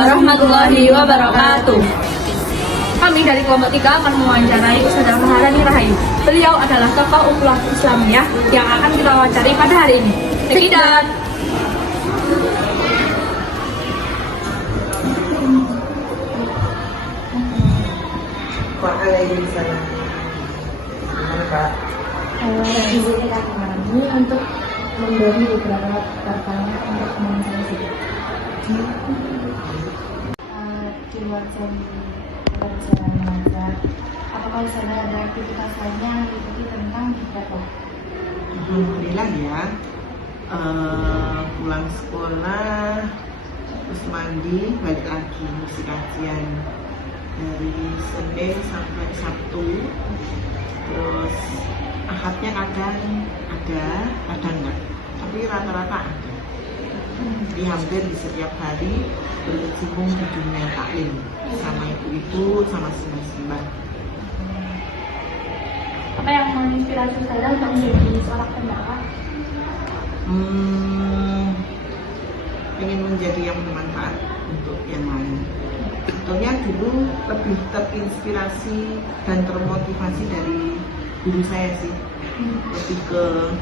warahmatullahi wabarakatuh. Kami dari kelompok 3 akan mewawancarai Ustazah Maharani Rahayu. Beliau adalah tokoh ukhuwah Islamiyah yang akan kita wawancari pada hari ini. Check it out. Waalaikumsalam. Pak. Di sini kami untuk memberi beberapa pertanyaan untuk teman saya sendiri. Di luar jam kerja mengajar, apakah sudah ada aktivitas lainnya yang meliputi tentang hijrah? Alhamdulillah ya. Pulang sekolah, terus mandi, balik lagi mesti kajian dari Senin sampai Sabtu. Terus Ahadnya kadang ada, kadang enggak, tapi rata-rata ada. Jadi hampir di setiap hari berkecimpung di dunia taklim sama ibu-ibu, sama simbah-simbah. Apa yang menginspirasi saya untuk menjadi seorang pendakwah? Ingin menjadi yang bermanfaat untuk yang lain. Sebetulnya dulu lebih terinspirasi dan termotivasi dari guru saya sih, lebih ke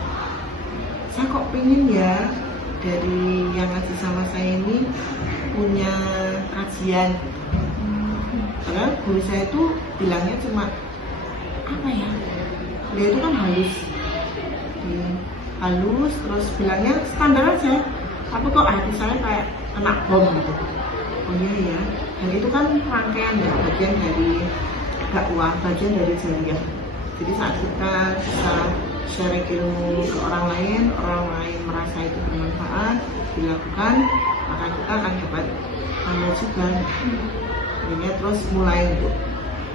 saya kok pengen ya dari yang ngaji sama saya ini punya kajian. Karena guru saya itu bilangnya cuma apa ya, dia itu kan halus terus bilangnya standar aja, tapi kok hati saya kayak kena bom gitu. Oh iya ya, dan itu kan rangkaian ya, bagian dari dakwah, bagian dari jariah. Jadi saat kita bisa share ilmu ke orang lain merasa itu bermanfaat, dilakukan, maka kita akan dapat pahala juga. Jadi terus mulai untuk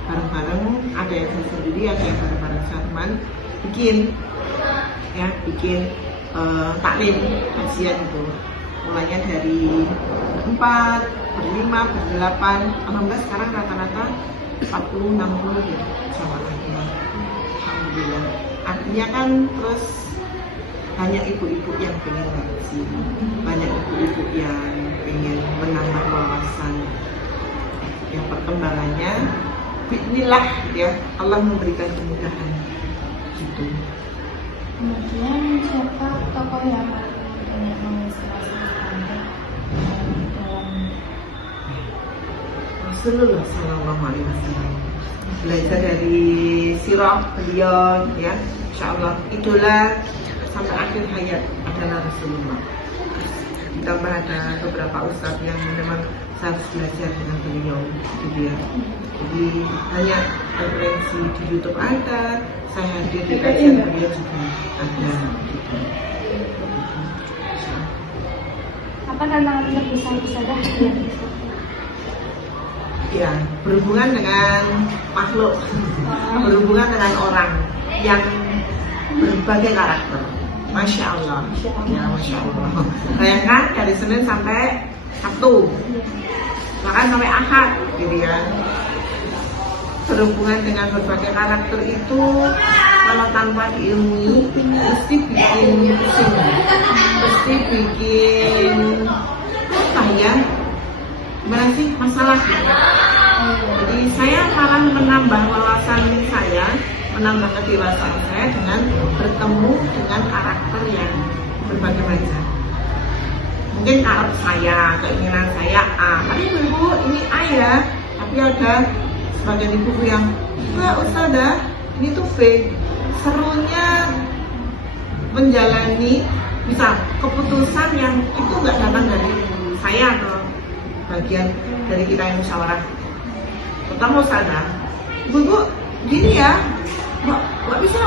bareng-bareng, ada yang sendiri, ada yang bareng-bareng teman, bikin taklim kajian itu. Mulainya dari 4, 5, 8, alhamdulillah sekarang rata-rata 40-60 ya jamaahnya. Alhamdulillah. Artinya kan terus banyak ibu-ibu yang pengen ngaji, banyak ibu-ibu yang pengen menambah wawasan. Yang perkembangannya, bismillah ya, Allah memberikan kemudahan gitu. Kemudian siapa tokoh yang banyak menginspirasi Anda dalam Rasulullah Sallallahu Alaihi Wasallam? Belajar dari sirah beliau ya, insyaallah idola sampai akhir hayat adalah Rasulullah. Ditambah ada beberapa ustadz yang memang saya belajar dengan beliau gitu ya. Jadi banyak konferensi di YouTube ada, saya hadir di kajian beliau juga ada gitu. apa tantangan terbesar Ustazah yang Ya, berhubungan dengan makhluk, berhubungan dengan orang yang berbagai karakter. Masya Allah, ya Masya Allah. Bayangkan dari Senin sampai Sabtu, bahkan sampai Ahad, gitu ya. Berhubungan dengan berbagai karakter itu, kalau tanpa diilmui, mesti bikin pusing, mesti bikin apa ya? Berarti masalah. Jadi saya malah menambah wawasan saya, menambah kedewasaan saya dengan bertemu dengan karakter yang berbagai macam. Mungkin karakter saya, keinginan saya A, tapi ibu ini A ya, tapi ada sebagian ibu yang enggak Ustazah, ini tuh B. Serunya menjalani bisa keputusan yang itu enggak datang dari saya atau bagian dari kita yang musyawarah. Pertama Ustazah, ibu gini ya, nggak bisa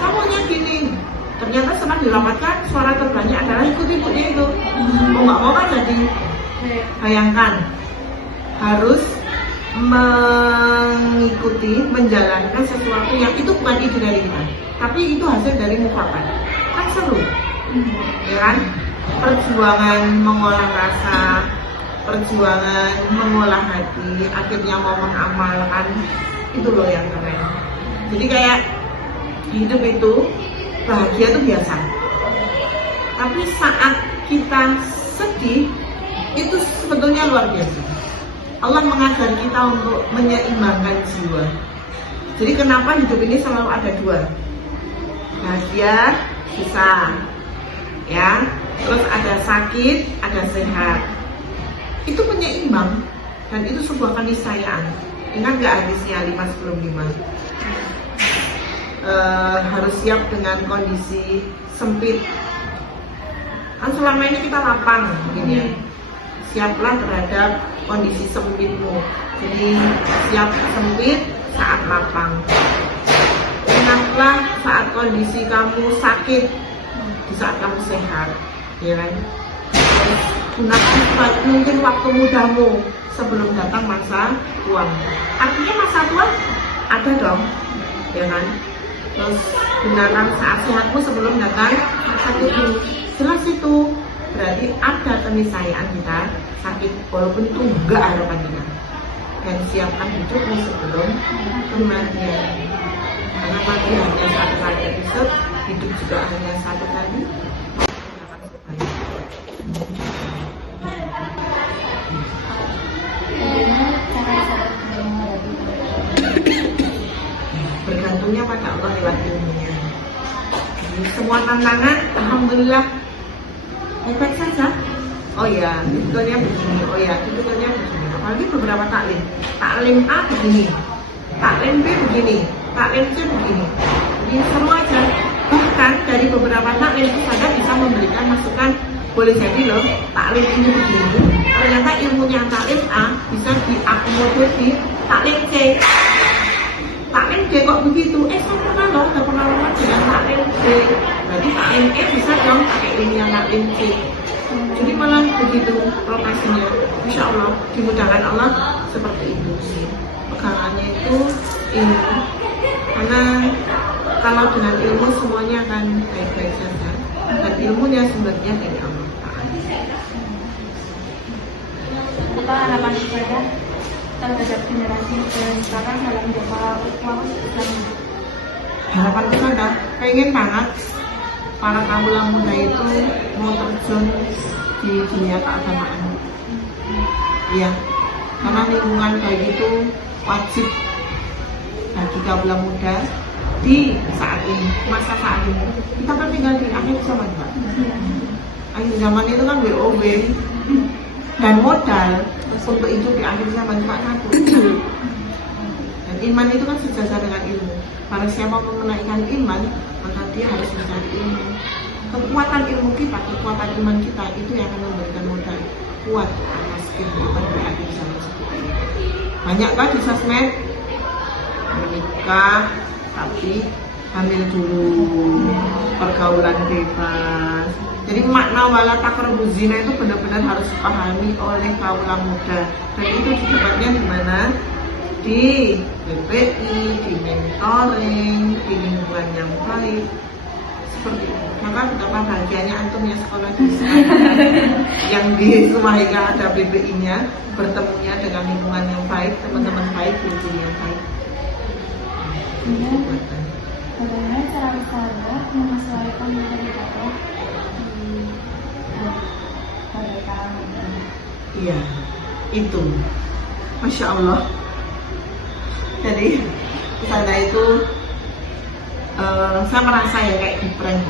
saya maunya gini. Ternyata setelah dirapatkan suara terbanyak adalah ikut ibunya itu. Mau nggak mau kan jadi, bayangkan harus mengikuti, menjalankan sesuatu yang itu bukan ide dari kita, tapi itu hasil dari mufakat. Kan seru, ya kan? Perjuangan mengolah rasa, perjuangan mengolah hati, akhirnya mau mengamalkan, itu loh yang keren. Jadi kayak hidup itu bahagia itu biasa, tapi saat kita sedih Itu sebetulnya luar biasa. Allah mengajari kita untuk menyeimbangkan jiwa. Jadi kenapa hidup ini selalu ada dua, bahagia, susah, ya. Terus ada sakit, ada sehat. Itu penyeimbang dan itu sebuah keniscayaan. Ingat gak hadisnya 5 sebelum 5? Harus siap dengan kondisi sempit. Kan selama ini kita lapang, begini ya. Siaplah terhadap kondisi sempitmu. Jadi siap sempit saat lapang. Ingatlah saat kondisi kamu sakit, di saat kamu sehat, ya kan? Gunakan mungkin waktu mudamu sebelum datang masa tua. Artinya masa tua ada dong, ya kan? Terus gunakan saat sehatmu sebelum datang masa tua. Jelas itu berarti ada keniscayaan kita sakit walaupun itu enggak harapan kita. Dan siapkan hidupmu sebelum kematian. Karena mati hanya satu kali episode, hidup juga hanya satu kali. Bergantungnya pada Allah lewat ilmunya. Jadi semua tantangan, alhamdulillah baik saja. Oh ya, sebetulnya begini. Oh ya, sebetulnya begini. Apalagi beberapa taklim. Taklim A begini, taklim B begini, taklim C begini. Jadi seru aja. Bahkan dari beberapa taklim saya bisa memberikan masukan. Boleh jadi loh, taklim ini begini. Ternyata ilmunya taklim A bisa diakomodir di taklim C. Taklim D kok begitu? Saya pernah loh, udah pengalaman dengan taklim C. Berarti taklim E bisa dong pakai ilmu yang taklim C. Jadi malah begitu rotasinya. Insya Allah dimudahkan Allah seperti itu sih. Pegangannya itu ilmu. Karena kalau dengan ilmu semuanya akan baik-baik saja. Dan ilmunya sumbernya dari Allah Ta'ala. Apa harapan saya terhadap generasi sekarang dalam jangka waktu Islam? Harapan kita pengen banget para kaula muda itu mau terjun di dunia keagamaan. Iya, karena lingkungan kayak gitu wajib bagi kaula muda di saat ini, masa saat ini. Kita kan tinggal di akhir zaman, Pak. Akhir zaman itu kan WOW dan modal untuk itu di akhir zaman Pak satu. Dan iman itu kan sejajar dengan ilmu. Para siapa menaikkan iman, maka dia harus mencari ilmu. Kekuatan ilmu kita, kekuatan iman kita itu yang akan memberikan modal kuat atas kehidupan di akhir zaman seperti ini. Banyak kan di sosmed menikah tapi hamil dulu, pergaulan bebas. Jadi makna wala taqrabu zina itu benar-benar harus dipahami oleh kaula muda. Dan itu didapatnya di mana? Di BPI, di mentoring, di lingkungan yang baik. Seperti itu. Maka betapa bahagianya antum ya sekolah di yang di Sumahiga ada BPI-nya, bertemunya dengan lingkungan yang baik, teman-teman baik, guru yang baik. Bagaimana cara saya menyesuaikan diri saya di berbagai kalangan? Iya, itu, masya Allah. Jadi saya itu, saya merasa ya kayak different.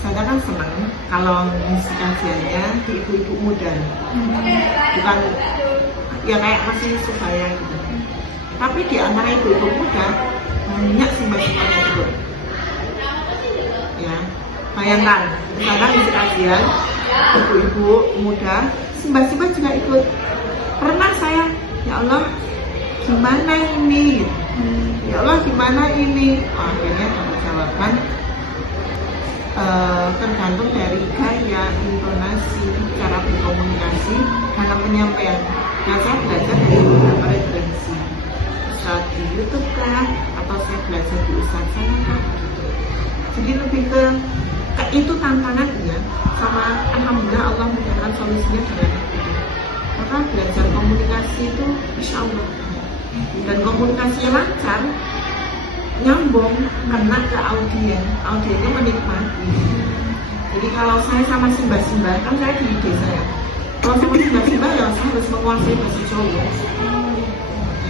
Saya kan senang kalau ngisi kajiannya di ibu-ibu muda, bukan ya kayak masih sebaya gitu. Tapi di antara ibu-ibu muda banyak simbah-simbah itu. Ya, bayangkan sekarang di kajian ibu-ibu muda, simbah-simbah juga ikut. Pernah saya, ya Allah, gimana ini? Ya Allah, gimana ini? Akhirnya dapat jawaban. Tergantung dari gaya, intonasi, cara berkomunikasi dalam penyampaian. Nah, saya belajar dari beberapa referensi. Ustaz di YouTube kah? Atau saya belajar di Ustaz sana kah? Jadi lebih ke itu tantangan ya. Sama alhamdulillah Allah memberikan solusinya dengan itu. Maka belajar komunikasi itu insya Allah. Dan komunikasinya lancar, nyambung, kena ke audiennya menikmati. Jadi kalau saya sama simbah-simbah, kan saya di desa ya, Kalau sama simbah ya saya harus menguasai bahasa Jawa.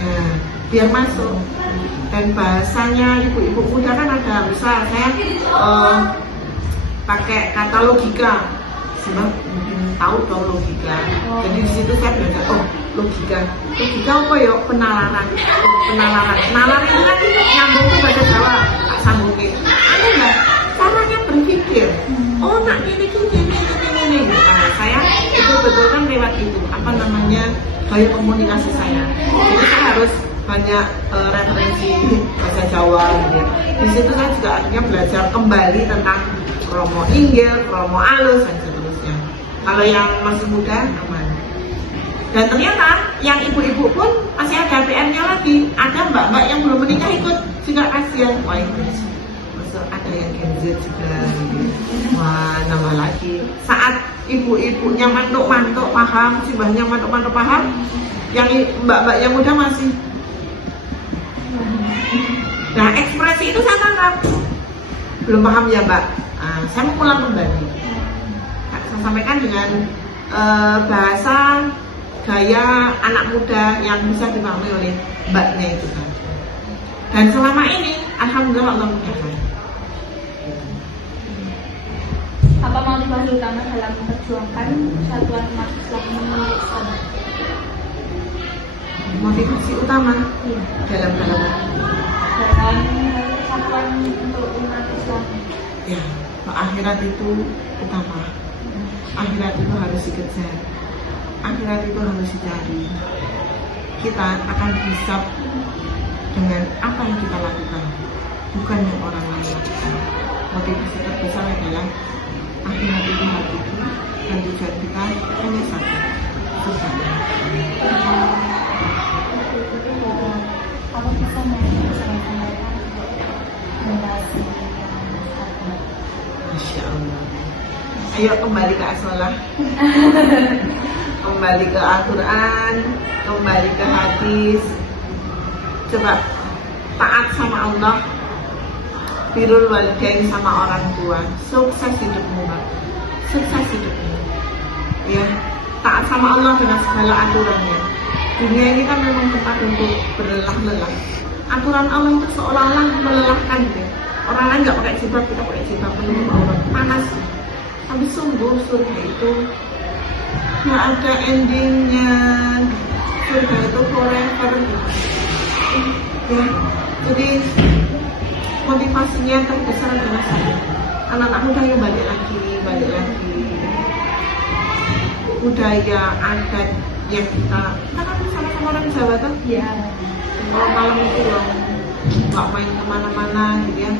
Nah, biar masuk. Dan bahasanya ibu-ibu muda kan ada, misal saya pakai kata logika, simbah mungkin tahu dong logika. Jadi di situ saya belajar, oh logika apa ya, penalaran. Penalaran itu kan nyambung ke bahasa Jawa, tak sambungin. Ada nggak caranya berpikir? Oh nak gini. Nah, saya itu betul kan lewat itu, apa namanya, gaya komunikasi saya. Jadi saya harus banyak referensi bahasa Jawa gitu ya. Di situ kan juga akhirnya belajar kembali tentang kromo inggil, kromo alus dan seterusnya. Kalau yang masih muda aman. Dan ternyata yang ibu-ibu pun masih ada PR-nya lagi. Ada mbak-mbak yang belum menikah ikut juga kasihan. Wah itu masuk ada yang Gen Z juga. Wah nambah lagi. Saat ibu-ibunya mantuk-mantuk paham, simbahnya mantuk-mantuk paham, yang mbak-mbak yang muda masih. Nah ekspresi itu saya tangkap. Belum paham ya mbak. Nah, saya mau pulang kembali. Saya sampaikan dengan bahasa gaya anak muda yang bisa dipahami oleh mbaknya itu kan. Dan selama ini alhamdulillah Allah mudahkan. Apa motivasi utama dalam memperjuangkan persatuan umat Islam menurut Anda? Motivasi utama dalam Dalam persatuan untuk umat Islam. ya, akhirat itu utama. Akhirat itu harus dikejar. Akhirat itu harus dicari. Kita akan hisab dengan apa yang kita lakukan, bukan yang orang lain lakukan. Motivasi terbesar adalah akhirat itu hati itu, dan tujuan kita hanya satu, bersama. Apa bisa menjelaskan mereka generasi apa? Masya Allah. Ayo kembali ke asolah, kembali ke Al-Quran, kembali ke hadis. Coba taat sama Allah, birrul walidain sama orang tua. Sukses hidupmu, Mbak. Sukses hidupmu. Ya, taat sama Allah dengan segala aturannya. Dunia ini kan memang tempat untuk berlelah-lelah. Aturan Allah itu seolah-olah melelahkan gitu. Orang lain nggak pakai jilbab, kita pakai jilbab penutup aurat, panas. Tapi sungguh surga itu nggak ada endingnya. Surga itu forever. Ya, jadi motivasinya terbesar adalah saya. Anak-anak muda yang balik lagi. Budaya, adat yang kita kan sama orang Jawa kan? Ya. Kalau malam itu loh, nggak main kemana-mana gitu ya.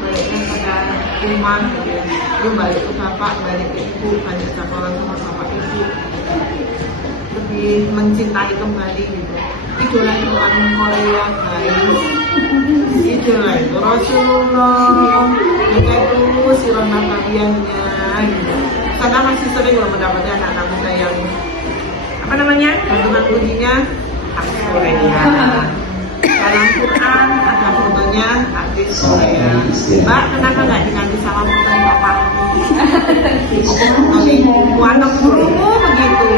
Baliknya pada rumah gitu ya. Belum balik ke bapak, balik ke ibu, banyak jagoan sama bapak ibu. Lebih mencintai kembali gitu. Idola orang Korea guys. Idola itu Rasulullah. Mereka itu sirah nabawiannya gitu. Karena masih sering loh mendapatkan anak-anak muda yang apa namanya? Gantungan kuncinya Korea. Dalam Quran ada fotonya artis Korea. Mbak, kenapa nggak diganti sama fotonya bapak? Anak dulu begitu.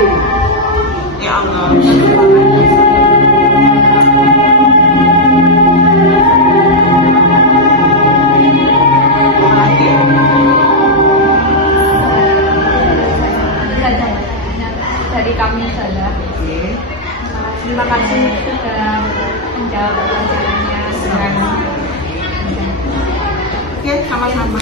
Ya Allah. Dari kami saja. Terima kasih sudah menjawab pertanyaannya dengan Oke, sama-sama.